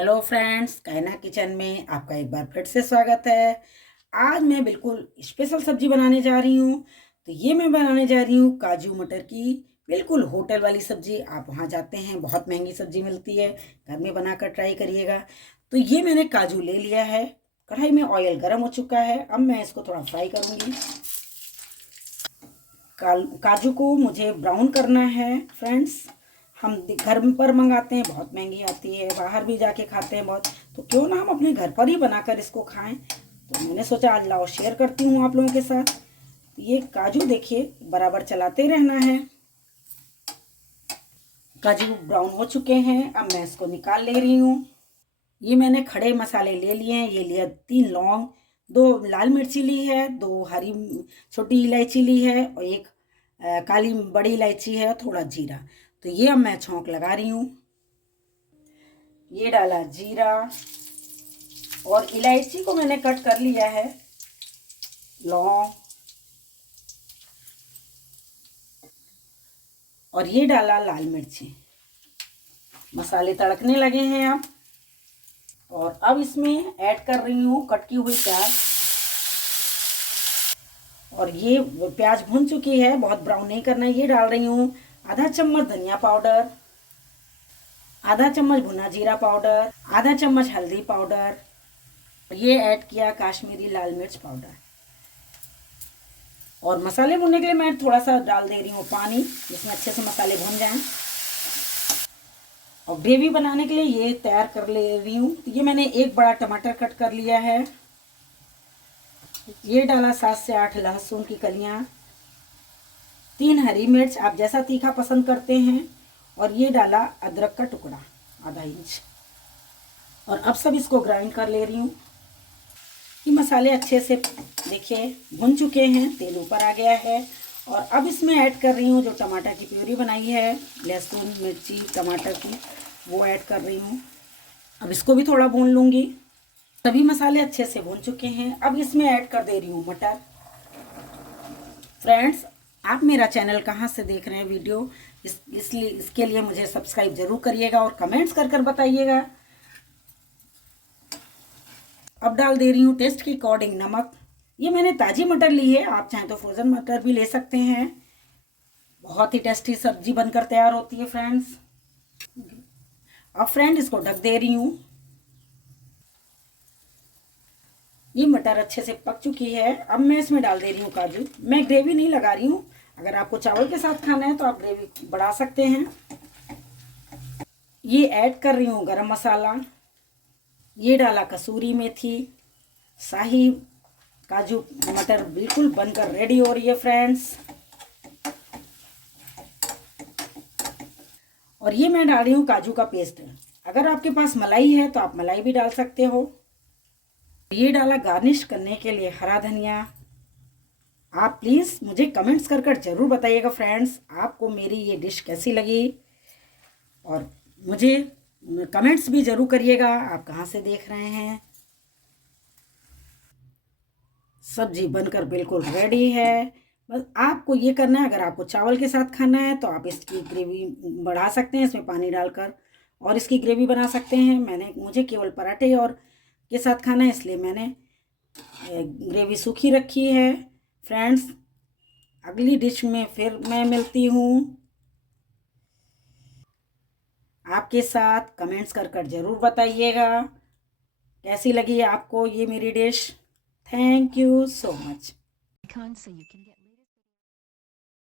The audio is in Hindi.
हेलो फ्रेंड्स, कायना किचन में आपका एक बार फिर से स्वागत है। आज मैं बिल्कुल स्पेशल सब्जी बनाने जा रही हूँ। तो ये मैं बनाने जा रही हूँ काजू मटर की बिल्कुल होटल वाली सब्जी। आप वहाँ जाते हैं, बहुत महंगी सब्जी मिलती है, घर में बनाकर ट्राई करिएगा। तो ये मैंने काजू ले लिया है, कढ़ाई में ऑयल गर्म हो चुका है। अब मैं इसको थोड़ा फ्राई करूँगी। काजू को मुझे ब्राउन करना है फ्रेंड्स। हम घर पर मंगाते हैं, बहुत महंगी आती है, बाहर भी जाके खाते हैं बहुत, तो क्यों ना हम अपने घर पर ही बनाकर इसको खाएं। तो मैंने सोचा आज लाओ शेयर करती हूँ आप लोगों के साथ। ये काजू देखिए, बराबर चलाते रहना है। काजू ब्राउन हो चुके हैं, अब मैं इसको निकाल ले रही हूँ। ये मैंने खड़े मसाले ले लिए हैं। ये लिया 3 लौंग, 2 लाल मिर्ची ली है, 2 हरी छोटी इलायची ली है और एक काली बड़ी इलायची है, थोड़ा जीरा। तो ये अब मैं छौंक लगा रही हूँ। ये डाला जीरा और इलायची को मैंने कट कर लिया है, लौंग, और ये डाला लाल मिर्ची। मसाले तड़कने लगे हैं अब। और अब इसमें ऐड कर रही हूँ कटकी हुई प्याज। और ये प्याज भुन चुकी है, बहुत ब्राउन नहीं करना है। ये डाल रही हूँ आधा चम्मच धनिया पाउडर, आधा चम्मच भुना जीरा पाउडर, आधा चम्मच हल्दी पाउडर, ये ऐड किया काश्मीरी लाल मिर्च पाउडर। और मसाले भुनने के लिए मैं थोड़ा सा डाल दे रही हूँ पानी, जिसमें अच्छे से मसाले भुन जाएं। और ग्रेवी बनाने के लिए ये तैयार कर ले रही हूँ। तो ये मैंने एक बड़ा टमाटर कट कर लिया है। ये डाला 7 से 8 लहसुन की कलियाँ, 3 हरी मिर्च, आप जैसा तीखा पसंद करते हैं, और ये डाला अदरक का टुकड़ा आधा इंच। और अब सब इसको ग्राइंड कर ले रही हूँ। ये मसाले अच्छे से देखिए भुन चुके हैं, तेल ऊपर आ गया है। और अब इसमें ऐड कर रही हूँ जो टमाटर की प्यूरी बनाई है, लहसुन मिर्ची टमाटर की, वो ऐड कर रही हूँ। अब इसको भी थोड़ा भून लूँगी। सभी मसाले अच्छे से भून चुके हैं। अब इसमें ऐड कर दे रही हूँ मटर। फ्रेंड्स, आप मेरा चैनल कहाँ से देख रहे हैं वीडियो, इसलिए इसके लिए मुझे सब्सक्राइब जरूर करिएगा और कमेंट्स कर बताइएगा। अब डाल दे रही हूँ टेस्ट के अकॉर्डिंग नमक। ये मैंने ताज़ी मटर ली है, आप चाहें तो फ्रोज़न मटर भी ले सकते हैं। बहुत ही टेस्टी सब्जी बनकर तैयार होती है फ्रेंड्स। अब फ्रेंड इसको ढक दे रही हूँ। ये मटर अच्छे से पक चुकी है। अब मैं इसमें डाल दे रही हूँ काजू। मैं ग्रेवी नहीं लगा रही हूँ, अगर आपको चावल के साथ खाना है तो आप ग्रेवी बढ़ा सकते हैं। ये ऐड कर रही हूँ गरम मसाला, ये डाला कसूरी मेथी। शाही काजू मटर बिल्कुल बनकर रेडी हो रही है फ्रेंड्स। और ये मैं डाल रही हूँ काजू का पेस्ट। अगर आपके पास मलाई है तो आप मलाई भी डाल सकते हो। ये डाला गार्निश करने के लिए हरा धनिया। आप प्लीज़ मुझे कमेंट्स कर ज़रूर बताइएगा फ्रेंड्स, आपको मेरी ये डिश कैसी लगी। और मुझे कमेंट्स भी ज़रूर करिएगा आप कहाँ से देख रहे हैं। सब्जी बनकर बिल्कुल रेडी है। बस आपको ये करना है, अगर आपको चावल के साथ खाना है तो आप इसकी ग्रेवी बढ़ा सकते हैं, इसमें पानी डालकर और इसकी ग्रेवी बना सकते हैं। मुझे केवल पराठे और के साथ खाना है, इसलिए मैंने ग्रेवी सूखी रखी है। फ्रेंड्स, अगली डिश में फिर मैं मिलती हूँ आपके साथ। कमेंट्स कर ज़रूर बताइएगा कैसी लगी आपको ये मेरी dish. Thank you so much.